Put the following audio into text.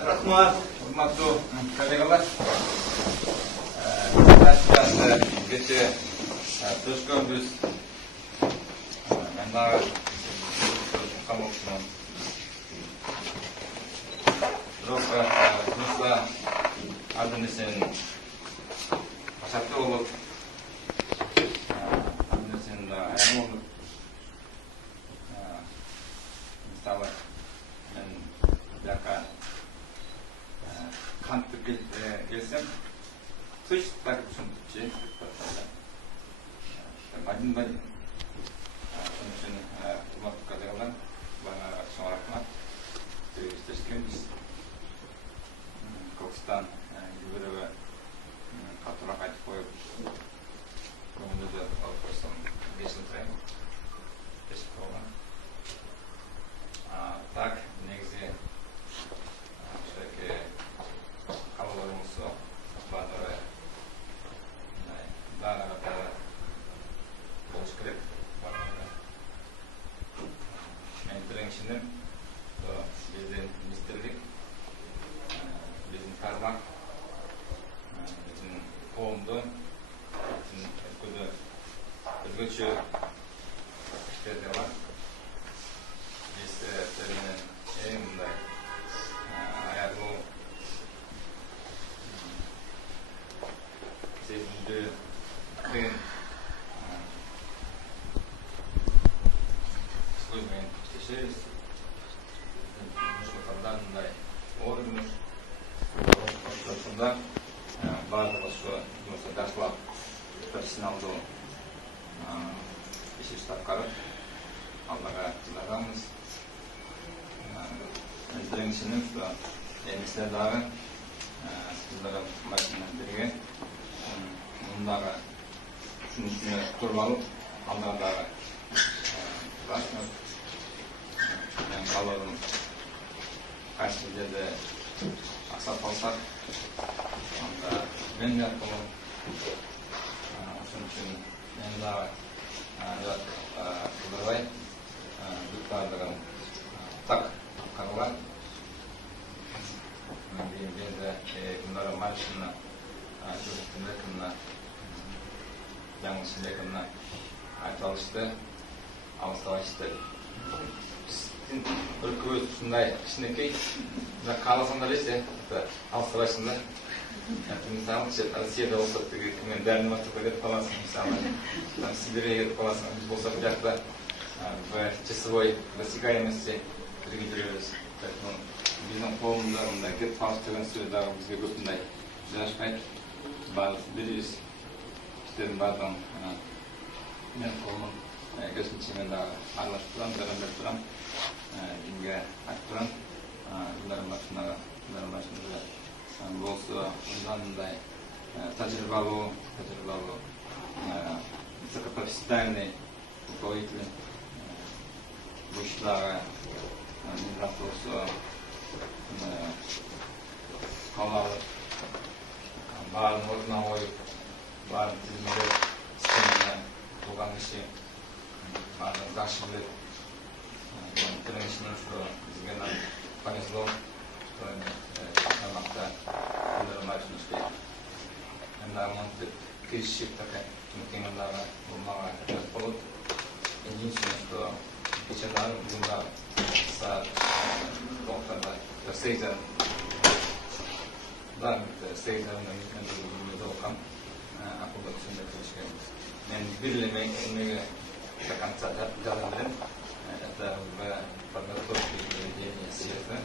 Рахмат, урматтуу коллегалар. Кече түшкөнбүз. Мен дагы камалчумун. Бирок жумушта ар бир нерсенин башакты болуп, ар бир нерсенин да аягы болуп. Мисалы мен жака кантып келсем, тыш так түшүнүпчү. Бадин. Ошон үчүн урматтуу коллегалар, бага чоң рахмат. Иштешкенбиз. Кыргызстан күбөлөгө катуураак айтып коюп, көңүлдү алып койсом, 5 жыл сайын кечип калган. Так, негизи ошоке кабылдарыбыз баардыгы дагы болуш керек. Мен тилеңишинем, биздин министрлик, биздин тармак, биздин коомду, биздин өлкөдө өзгөчө иштерде бар. Биз теринен эң мындай аярлуу, сезимдүү, кыйын көз менен иштешебиз. Мындай оор жумуш. Ошондо баардыгы ошо жумушту жакшылап, профессионалдуу иш аткарып, Аллага чыдаганбыз. Мен тилеңишинем, что эмистер дагы сиздерге машина берген, мундагы ушунусуна туруп алып, Аллага дагы рахмат. Мен кааладым, кайсы жерде аксап калсак, анда мен де болом. Ошон үчүн мен дагы кыдырбай, бүт баардыгын так аткарган. Менде мындай машина журналисттерге жаңылышын экинна айтып алышты, алыстабайчты. Биздин өлкөбүз ушундай кичинекей, кааласаңдар эсе, алыстабайсыңдар. Мисалы, Россияда болсо мен Дальневостокко кетип каласың, мисалы, Сибирьге кетип каласың, биз болсок биякта в часовой досягаемости бирге жүрөбүз. Биздин коомдо мындай кетип калыш деген сөз дагы бизге көп мындай жарашпайт. Баардыгыбыз бирбиз, иштердин баардыгын мен коомун керісінше мен дагы аралашып турам, жаран берип турам, эмге айтып турам. Жылдардын башында болсо мындай тажрыйбалуу, высокопрофессиональный руководитель бул иштагы болсо каалап, баарын ордуна коюп, баарын тизимдеп, системада кылган иши баардыгы жакшы билет. Тилеңишинем, что бизге повезло, что аймакта кыдырым машина иштейт. Мен дагы монтип киришип кийин дагы бул мага жат болот. Единственное, что кече дагы бүгүн дагы саат 8:00 мен окам, акылда түшүнбөй келишкенбиз. Мен бир эле эмеге до конца жардам берем. Это в подготовке ведения съезда.